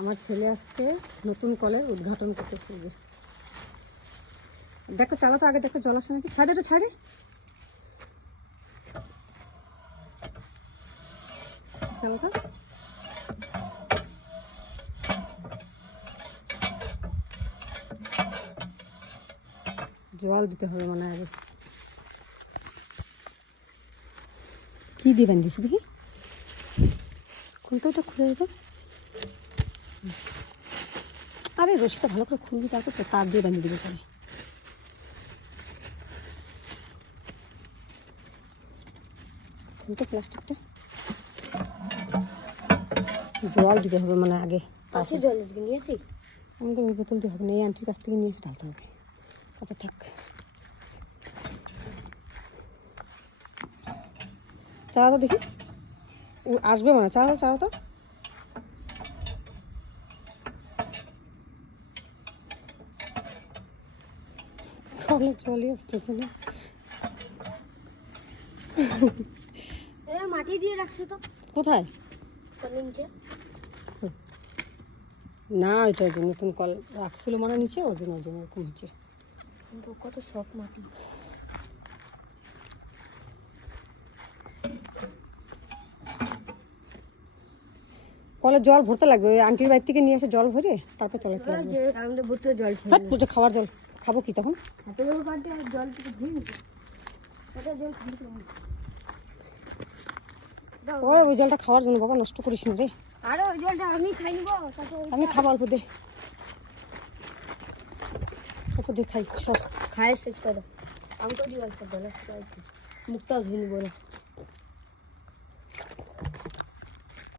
আমার ছেলে আজকে নতুন কলের উদ্ঘাটন করতেছে। যে দেখো চালা তো আগে, দেখো জল আসে নাকি। ছাড়ে, এটা ছাড়ে, চালা তো। জল দিতে হবে মনে হয় আগে। কি দিয়ে বান্ধিয়েছি দেখি, খুলতে, ওটা খুলে দেবে। আরে রশিটা ভালো করে খুলবি, তারপর তো তার দিয়ে বাঁধিয়ে দিবে পরে। খুলতে প্লাস্টিকটা। জল দিতে হবে মানে আগে। জল নিয়েছি আমাদের ওই বোতল দিয়ে হবে না, এই আন্টির কাছ থেকে নিয়ে এসে ঢালতে হবে। আচ্ছা থাক, চালা তো দেখি, ও আসবে মানে। চালা তো, চালা তো। কলে চলে আসতেছে না। মাটি দিয়ে রাখছে তো কোথায়? নিচে না, ওইটা যে নতুন কল রাখছিল মানে নিচে, ওর জন্য এরকম হচ্ছে। কত সব মাটি। কলে জল ভরতে লাগবে, ওই আন্টির বাড়ি থেকে নিয়ে এসে জল ভরে তারপর চলাতে লাগবে। আমাদের বোতলে জল পুজো খাওয়ার জল খাবো কি তখন? জল থেকে ধুয়ে নিতে জল খালি ওই জলটা খাওয়ার জন্য বাবা, নষ্ট করিস না রে। আরে ওই জলটা আমি খাই নিবো, আমি খাবো, অল্প দে, অল্প দে খাই সব। খায় শেষ করে আমি তো জল মুখটাও ধুয়ে নিবো না।